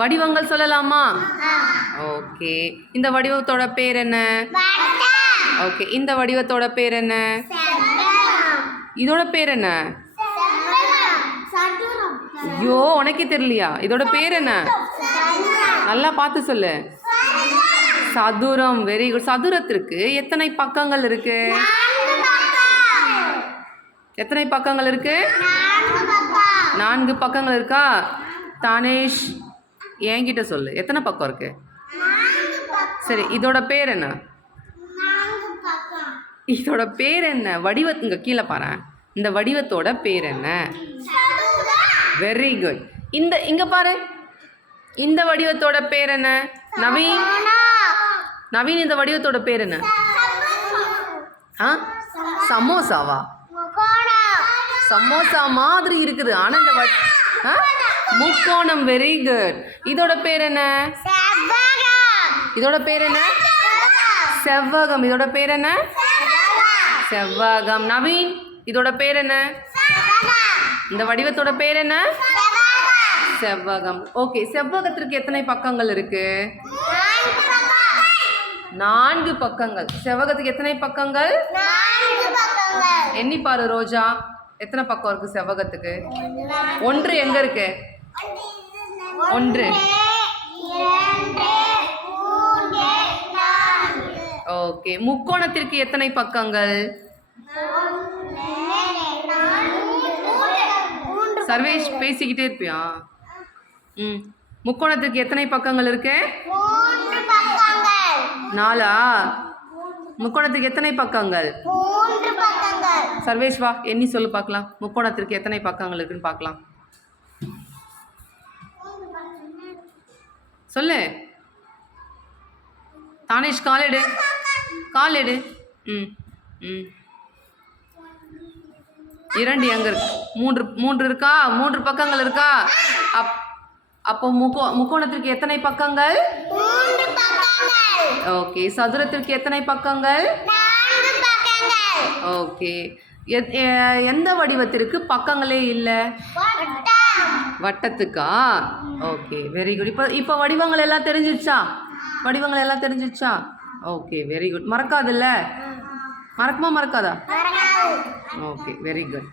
வடிவங்கள் சொல்லலாமா? ஓகே. இந்த வடிவத்தோட பேர் என்ன? ஓகே. இந்த வடிவத்தோட பேர் என்ன? இதோட பேர் என்ன? ஐயோ உனக்கே தெரியலையா? இதோட பேர் என்ன? நல்லா பார்த்து சொல்லு. சதுரம். வெரி குட் சதுரத்திற்கு எத்தனை பக்கங்கள் இருக்கு? எத்தனை பக்கங்கள் இருக்கு? நான்கு பக்கங்கள் இருக்கா? தானேஷ் என்கிட்ட சொல்லு. எத்தனை பக்கம் இருக்கு? சரி இதோட பேர் என்ன? இதோட பேர் என்ன? வடிவ இங்க கீழே பாரு. இந்த வடிவத்தோட பேர் என்ன? வெரி குட் இந்த இங்க பாரு. இந்த வடிவத்தோட பேர் என்ன? நவீன். நவீன் இந்த வடிவத்தோட பேர் என்ன? ஆ? சமோசாவா? சமோசா மாதிரி இருக்குது. ஆனா இந்த? முக்கோணம் வெரி குட் இதோட பேர் என்ன? இதோட பேர் என்ன? செவ்வகம். இதோட பேர் என்ன? செவ்வகம். நவீன் இதோட பேர் என்ன? இந்த வடிவத்தோட பேர் என்ன? செவ்வகம். ஓகே செவ்வகத்திற்கு எத்தனை பக்கங்கள் இருக்கு? நான்கு பக்கங்கள். செவ்வகத்துக்கு எத்தனை பக்கங்கள். எண்ணி பாரு ரோஜா. எத்தனை பக்கம் இருக்கு செவ்வகத்துக்கு? ஒன்று. எங்க இருக்கு? ஒன்று. ஓகே. முக்கோணத்திற்கு எத்தனை பக்கங்கள்? சர்வேஷ் பேசிக்கிட்டே இருப்பியா? ம். முக்கோணத்திற்கு எத்தனை பக்கங்கள் இருக்கு? நாலா? முக்கோணத்துக்கு எத்தனை பக்கங்கள்? சர்வேஷ் வா எண்ணி சொல்லு பார்க்கலாம். முக்கோணத்திற்கு எத்தனை பக்கங்கள் இருக்குன்னு பார்க்கலாம். சொல்லு. தானேஷ் கால் எடு. கால் எடு. ம் ம். இரண்டு எங்க இருக்கு? மூன்று மூன்று இருக்கா? மூன்று பக்கங்கள் இருக்கா? அப் அப்போ முக்கோ முக்கோணத்திற்கு எத்தனை பக்கங்கள்? ஓகே சதுரத்திற்கு எத்தனை பக்கங்கள்? ஓகே. எந்த வடிவத்திற்கு பக்கங்களே இல்லை? வட்டத்துக்கா? ஓகே வெரி குட் இப்போ இப்போ வடிவங்கள் எல்லாம் தெரிஞ்சிடுச்சா வடிவங்கள் எல்லாம் தெரிஞ்சிடுச்சா ஓகே வெரி குட் மறக்காதுல்ல? மறக்குமா மறக்காதா? Okay very good